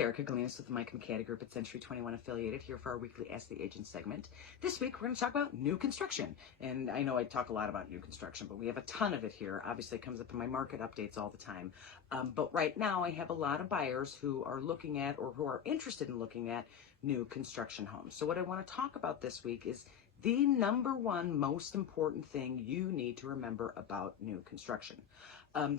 Erica Galinas with the Mike McCady Group at Century 21 Affiliated, here for our weekly Ask the Agent segment. This week, we're going to talk about new construction. And I know I talk a lot about new construction, but we have a ton of it here. Obviously, it comes up in my market updates all the time. But right now, I have a lot of buyers who are looking at or who are interested in looking at new construction homes. So what I want to talk about this week is the number one most important thing you need to remember about new construction.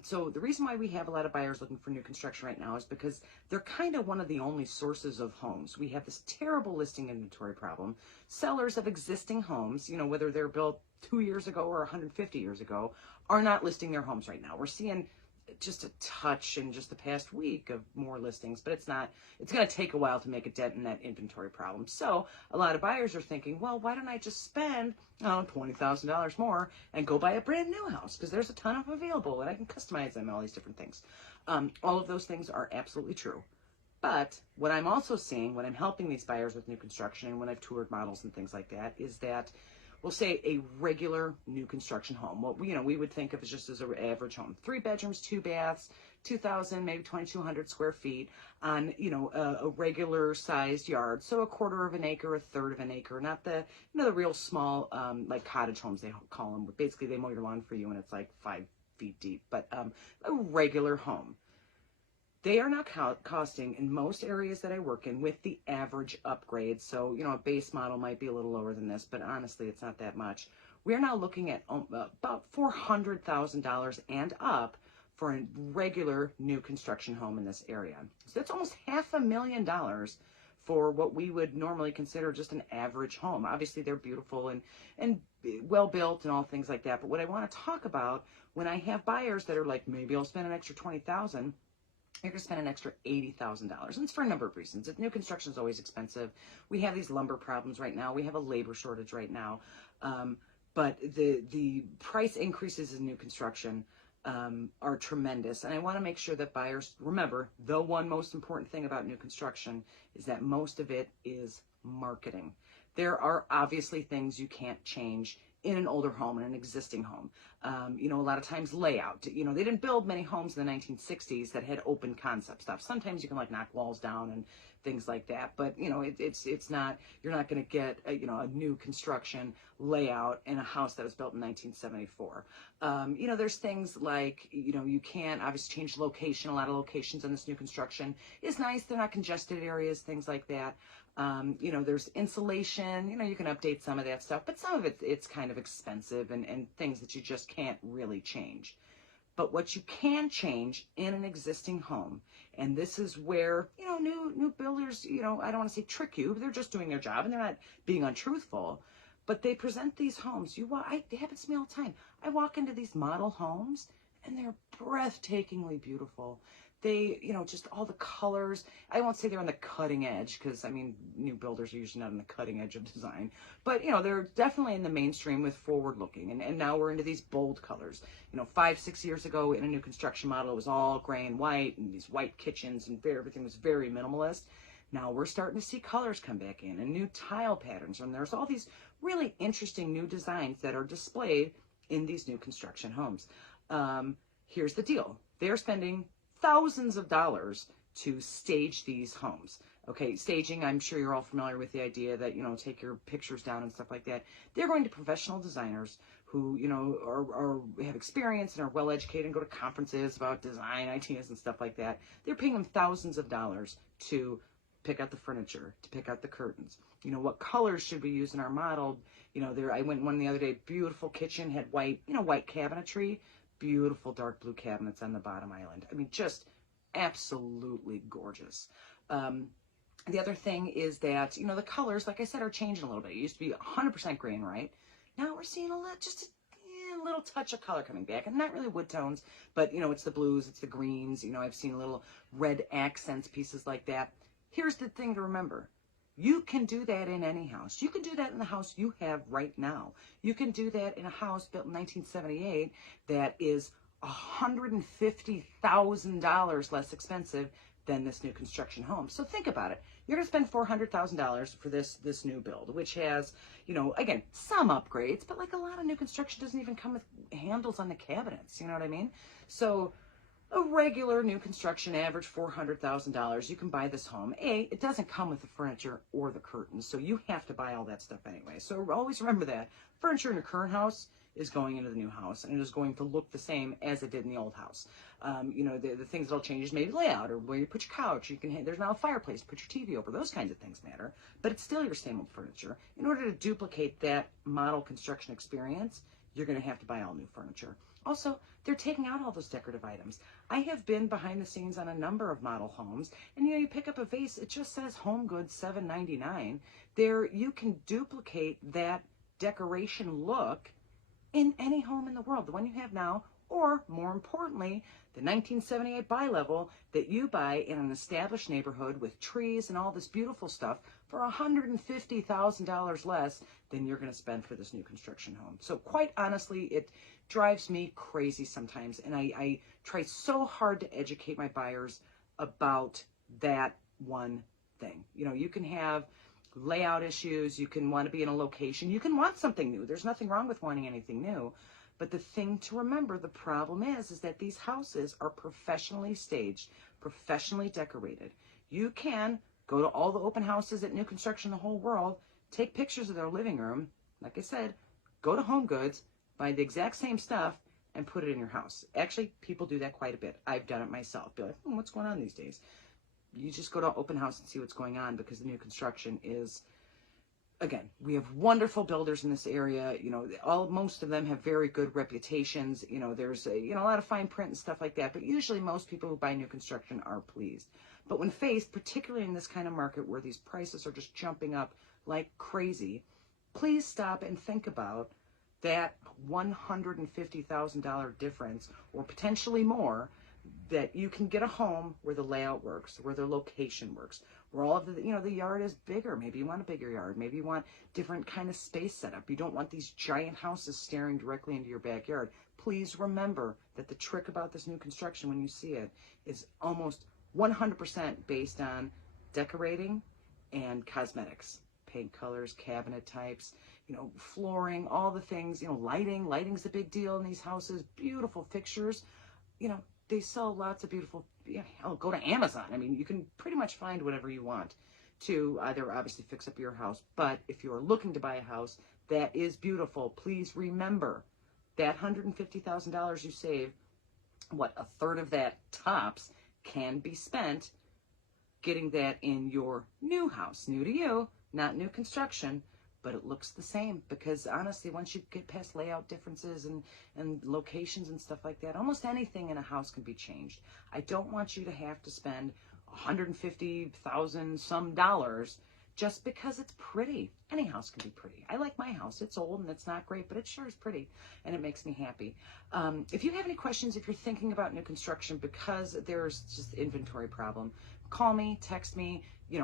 So the reason why we have a lot of buyers looking for new construction right now is because they're kind of one of the only sources of homes. We have this terrible listing inventory problem. Sellers of existing homes, whether they're built 2 years ago or 150 years ago, are not listing their homes right now. We're seeing just a touch in just the past week of more listings, but it's going to take a while to make a dent in that inventory problem. So a lot of buyers are thinking, well, why don't I just spend $20,000 more and go buy a brand new house, because there's a ton of them available and I can customize them and all these different things. All of those things are absolutely true. But what I'm also seeing when I'm helping these buyers with new construction and when I've toured models and things like that is that we'll say a regular new construction home. What we would think of as just as an average home: 3 bedrooms, 2 baths, 2,000, maybe 2,200 square feet on a regular sized yard. So a quarter of an acre, a third of an acre, not the the real small like cottage homes they call them. Basically, they mow your lawn for you and it's like 5 feet deep. But a regular home. They are now costing, in most areas that I work in, with the average upgrade. So, a base model might be a little lower than this, but honestly, it's not that much. We're now looking at about $400,000 and up for a regular new construction home in this area. So that's almost $500,000 for what we would normally consider just an average home. Obviously, they're beautiful and well built and all things like that. But what I want to talk about when I have buyers that are like, maybe I'll spend an extra $20,000, you're going to spend an extra $80,000. And it's for a number of reasons. New construction is always expensive. We have these lumber problems right now. We have a labor shortage right now. But the price increases in new construction are tremendous. And I want to make sure that buyers remember the one most important thing about new construction is that most of it is marketing. There are obviously things you can't change in an older home, in an existing home. A lot of times layout. They didn't build many homes in the 1960s that had open concept stuff. Sometimes you can knock walls down and things like that, but it's not, you're not going to get a new construction layout in a house that was built in 1974. There's things like you can't obviously change location. A lot of locations in this new construction is nice. They're not congested areas, things like that. There's insulation, you can update some of that stuff, but some of it's kind of expensive and things that you just can't really change. But what you can change in an existing home, and this is where, new builders, I don't want to say trick you, but they're just doing their job and they're not being untruthful, but they present these homes. It happens to me all the time. I walk into these model homes and they're breathtakingly beautiful. They, just all the colors. I won't say they're on the cutting edge, because new builders are usually not on the cutting edge of design, but they're definitely in the mainstream with forward looking. And now we're into these bold colors. 5-6 years ago in a new construction model, it was all gray and white and these white kitchens and everything was very minimalist. Now we're starting to see colors come back in and new tile patterns. And there's all these really interesting new designs that are displayed in these new construction homes. Here's the deal. They're spending thousands of dollars to stage these homes. Okay, staging, I'm sure you're all familiar with the idea that, take your pictures down and stuff like that. They're going to professional designers who, have experience and are well educated and go to conferences about design ideas and stuff like that. They're paying them thousands of dollars to pick out the furniture, to pick out the curtains. What colors should we use in our model? I went one the other day, beautiful kitchen, had white, white cabinetry, beautiful dark blue cabinets on the bottom island. Just absolutely gorgeous. The other thing is that, the colors, like I said, are changing a little bit. It used to be 100% gray and white. Now we're seeing just a little touch of color coming back, and not really wood tones, but, it's the blues, it's the greens. I've seen little red accents, pieces like that. Here's the thing to remember. You can do that in any house. You can do that in the house you have right now. You can do that in a house built in 1978 that is $150,000 less expensive than this new construction home. So think about it. You're going to spend $400,000 for this new build, which has, again, some upgrades, but like a lot of new construction doesn't even come with handles on the cabinets. You know what I mean? So a regular new construction, average $400,000, you can buy this home. It doesn't come with the furniture or the curtains, so you have to buy all that stuff anyway. So always remember that furniture in your current house is going into the new house, and it is going to look the same as it did in the old house. The things that'll change is maybe layout, or where you put your couch. There's now a fireplace, put your TV over. Those kinds of things matter, but it's still your same old furniture. In order to duplicate that model construction experience, you're going to have to buy all new furniture. Also, they're taking out all those decorative items. I have been behind the scenes on a number of model homes, and you pick up a vase, it just says Home Goods $7.99. There, you can duplicate that decoration look in any home in the world, the one you have now, or more importantly, the 1978 bi-level that you buy in an established neighborhood with trees and all this beautiful stuff for $150,000 less than you're going to spend for this new construction home. So quite honestly, it drives me crazy sometimes, and I try so hard to educate my buyers about that one thing. You can have layout issues, you can want to be in a location, you can want something new. There's nothing wrong with wanting anything new. But the thing to remember, the problem is that these houses are professionally staged, professionally decorated. You can go to all the open houses at new construction in the whole world, take pictures of their living room, like I said, go to Home Goods, buy the exact same stuff, and put it in your house. Actually, people do that quite a bit. I've done it myself. Be like, what's going on these days? You just go to open house and see what's going on, because the new construction is, again, we have wonderful builders in this area. Most of them have very good reputations. There's a lot of fine print and stuff like that, but usually most people who buy new construction are pleased. But when faced, particularly in this kind of market where these prices are just jumping up like crazy, please stop and think about that $150,000 difference, or potentially more, that you can get a home where the layout works, where the location works, where all of the yard is bigger. Maybe you want a bigger yard. Maybe you want different kind of space setup. You don't want these giant houses staring directly into your backyard. Please remember that the trick about this new construction, when you see it, is almost 100% based on decorating and cosmetics, paint colors, cabinet types, flooring, all the things, lighting's a big deal in these houses, beautiful fixtures. They sell lots of beautiful, I'll go to Amazon. You can pretty much find whatever you want to either obviously fix up your house. But if you're looking to buy a house that is beautiful, please remember that $150,000 you save, a third of that tops can be spent getting that in your new house, new to you, not new construction. But it looks the same, because honestly, once you get past layout differences and locations and stuff like that, almost anything in a house can be changed. I don't want you to have to spend $150,000 some dollars just because it's pretty. Any house can be pretty. I like my house. It's old and it's not great, but it sure is pretty, and it makes me happy. If you have any questions, if you're thinking about new construction because there's just inventory problem, call me, text me,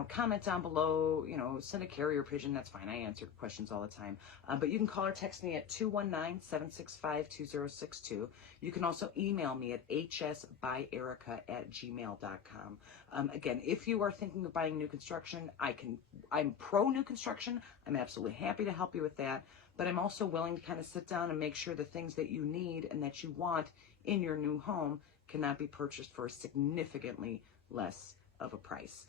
comment down below, send a carrier pigeon. That's fine. I answer questions all the time. But you can call or text me at 219-765-2062. You can also email me at hsbyerica@gmail.com. Again, if you are thinking of buying new construction, I'm pro new construction. I'm absolutely happy to help you with that. But I'm also willing to kind of sit down and make sure the things that you need and that you want in your new home cannot be purchased for significantly less of a price.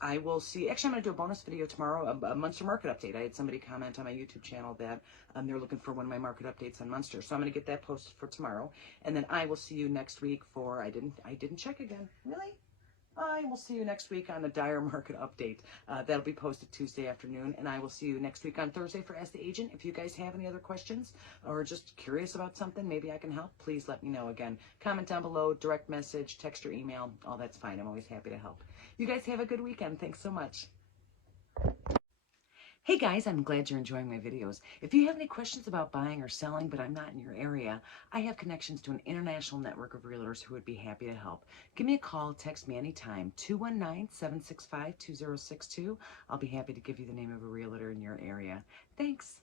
I will see, actually I'm going to do a bonus video tomorrow, a Munster market update. I had somebody comment on my YouTube channel that they're looking for one of my market updates on Munster. So I'm going to get that posted for tomorrow. And then I will see you next week for, I didn't check again. Really? I will see you next week on the Dyer market update. That'll be posted Tuesday afternoon, and I will see you next week on Thursday for Ask the Agent. If you guys have any other questions or just curious about something, maybe I can help, please let me know. Again, comment down below, direct message, text or email, all that's fine. I'm always happy to help. You guys have a good weekend. Thanks so much. Hey guys, I'm glad you're enjoying my videos. If you have any questions about buying or selling, but I'm not in your area, I have connections to an international network of realtors who would be happy to help. Give me a call, text me anytime, 219-765-2062. I'll be happy to give you the name of a realtor in your area. Thanks.